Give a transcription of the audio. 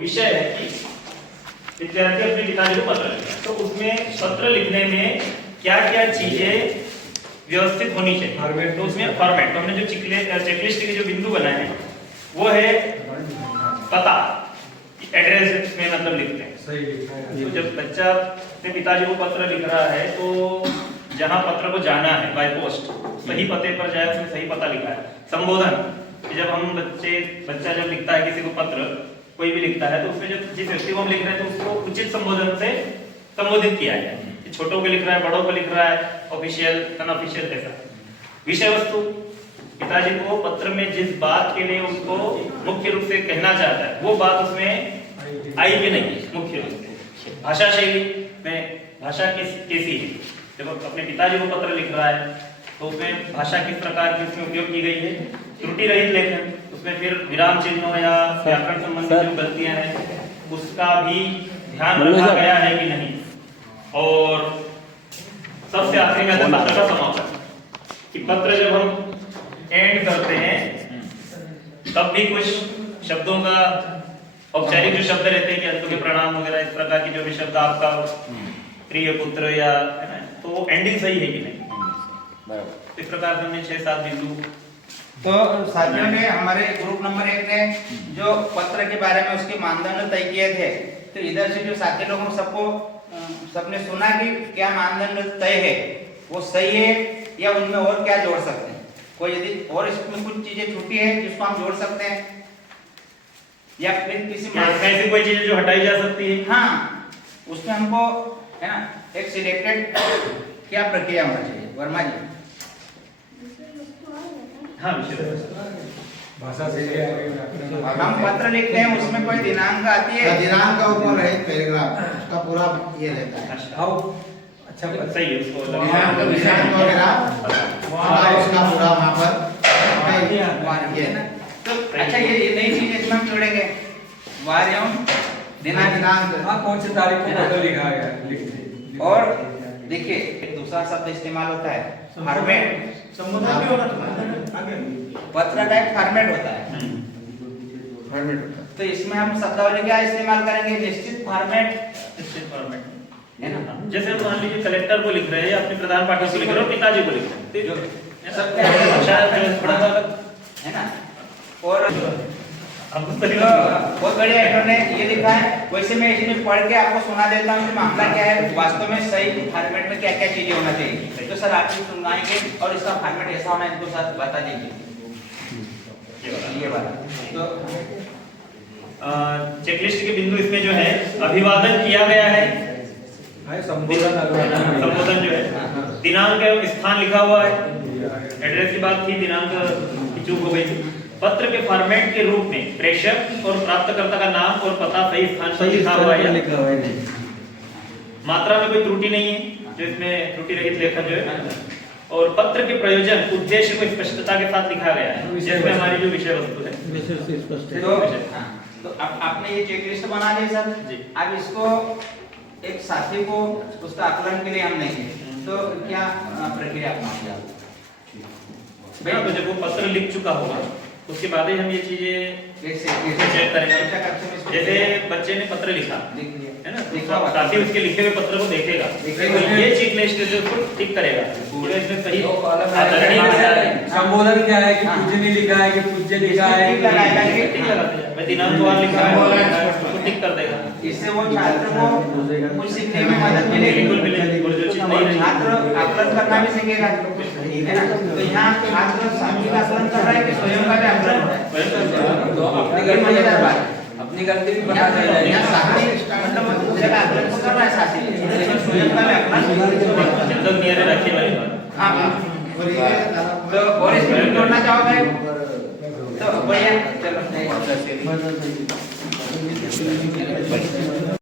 विषय है कि विद्यार्थी अपने पिताजी को पत्र लिखता है, तो उसमें पत्र लिखने में क्या क्या चीजें व्यवस्थित होनी चाहिए। तो उसमें फॉर्मेट, तो हमने जो चेकलिस्ट के जो बिंदु बनाए हैं वो है पता, एड्रेस में मतलब लिखते हैं। तो जब बच्चा अपने पिताजी को पत्र लिख रहा है तो जहां पत्र को जाना है बाय पोस्ट, सही पते पर जाए, उसमें सही पता लिखा है। संबोधन, जब हम बच्चा जब लिखता है किसी को पत्र, कोई भी लिखता है, तो उसमें जब जिस व्यक्ति को हम लिख रहे हैं तो उसको उचित संबोधन से संबोधित किया जाए। छोटों को लिख रहा है, बड़ों को लिख रहा है, ऑफिशियल, अनऑफिशियल, ऐसा। विषय वस्तु, पिताजी को पत्र में जिस बात के लिए उनको मुख्य रूप से कहना चाहता है वो बात उसमें आई भी नहीं मुख्य रूप से। भाषा शैली में भाषा कैसी है, जब अपने पिताजी को पत्र लिख रहा है तो उसमें भाषा किस प्रकार की उसमें उपयोग की गई है, त्रुटि रहित लेखन, उसमें फिर विराम चिन्हों या व्याकरण संबंधी जो गलतियां हैं उसका भी ध्यान रखा गया है कि नहीं। और सबसे आखिरी में आता है पत्र का समापन, कि पत्र जब हम एंड करते हैं तब भी कुछ शब्दों का औपचारिक जो शब्द रहते हैं कि अंत के प्रणाम वगैरह, इस प्रकार के जो भी शब्द आपका प्रिय पुत्र या है ना, तो एंडिंग सही है कि नहीं। इस प्रकार हमने 6-7 बिंदु। तो साथियों ने हमारे ग्रुप नंबर 1 ने जो पत्र के बारे में उसके मानदंड तय किए थे, तो इधर से जो साथी लोगों सबने सुना कि क्या मानदंड तय है, वो सही है या उनमें और क्या जोड़ सकते हैं। कोई यदि और इसमें कुछ चीजें छूटी है जिसको हम जोड़ सकते हैं या फिर किसी ऐसी कोई चीज जो हटाई जा सकती है, हाँ, उसमें हमको है ना एक सिलेक्टेड क्या प्रक्रिया होना चाहिए। वर्मा जी, हाँ, भाषा से हम पत्र लिखते हैं उसमें कोई दिनांक आती है, दिनांक का ऊपर है पैराग्राफ, उसका पूरा ये रहता है। अच्छा सही है, उसको दिनांक वगैरह उसका पूरा वहाँ पर है ना। तो अच्छा, ये नई चीज इसमें हम जोड़ेंगे, वार एवं दिनांक। हाँ, कौन सी तारीख को पत्र लिखा गया लिख। और देखिए एक दूसरा शब्द इस्तेमाल होता है फॉर्मेट, संबोधन भी होना पत्र का एक फॉर्मेट होता है। फॉर्मेट होता तो इसमें हम शब्दावली क्या इस्तेमाल करेंगे, निश्चित फॉर्मेट है ना। जैसे हम मान लीजिए कलेक्टर को लिख रहे हैं या अपने प्रधान पाठक को लिख रहे हो, पिताजी को लिख रहे हैं, है ना। और बहुत बहुत बढ़िया इन्होंने ये लिखा है। वैसे मैं इसमें पढ़ के आपको सुना देता हूँ कि मामला क्या है, वास्तव में सही फॉर्मेट में क्या क्या चीजें होना चाहिए। तो सर आप सुनाएंगे और इसका फॉर्मेट ऐसा होना है, इनको सर बता दीजिए ये वाला। तो चेकलिस्ट के बिंदु इसमें जो है अभिवादन किया गया है, संबोधन जो है, दिनांक एवं स्थान लिखा हुआ है, एड्रेस की बात थी, दिनांक की चूक हो गई थी। पत्र के फॉर्मेट के रूप में प्रेषक और प्राप्तकर्ता का नाम और पता सही स्थान पर लिखा हुआ है, मात्रा में कोई त्रुटि नहीं है, जो इसमें त्रुटि रहित लेखन जो है। और पत्र के प्रयोजन उद्देश्य को स्पष्टता के साथ लिखा गया है, जिसमें हमारी जो विषय वस्तु है। तो आपने ये चेकलिस्ट बना दी सर जी। अब इसको एक साथी को उसका आकलन के लिए हम देंगे, तो क्या प्रक्रिया अपनाएंगे आप? भैया तो जब वो पत्र लिख चुका होगा उसके बाद ही हम ये चीजें चेक करेंगे। जैसे बच्चे ने पत्र लिखा है ना, साथी उसके लिखे हुए पत्र को देखेगा, तो ये चेकलिस्ट जो उसको टिक करेगा, पूरे इसमें सही संबोधन क्या है कि पूज्य नहीं लिखा है कि पूज्य लिखा है, टिक लगाते हैं। मैं दिनांक वार लिखा है उसको टिक कर देगा। इससे वो छात्र को कुछ सीखने में मदद मिलेगी, बिल्कुल मिलेगी, और जो चीज नहीं छात्र आकलन करना भी सीखेगा, है ना। तो यहाँ छात्र साथी का आकलन कर रहा है कि स्वयं का भी आकलन हो रहा है। तो अपनी गलती भी पता चल जाएगी। यहाँ साथी मतलब दूसरे का आकलन तो कर रहा है साथी, लेकिन स्वयं का भी आकलन एकदम नियर रखी वाली बात। हाँ, तो और इसमें जोड़ना चाहोगे तो बढ़िया, चलो।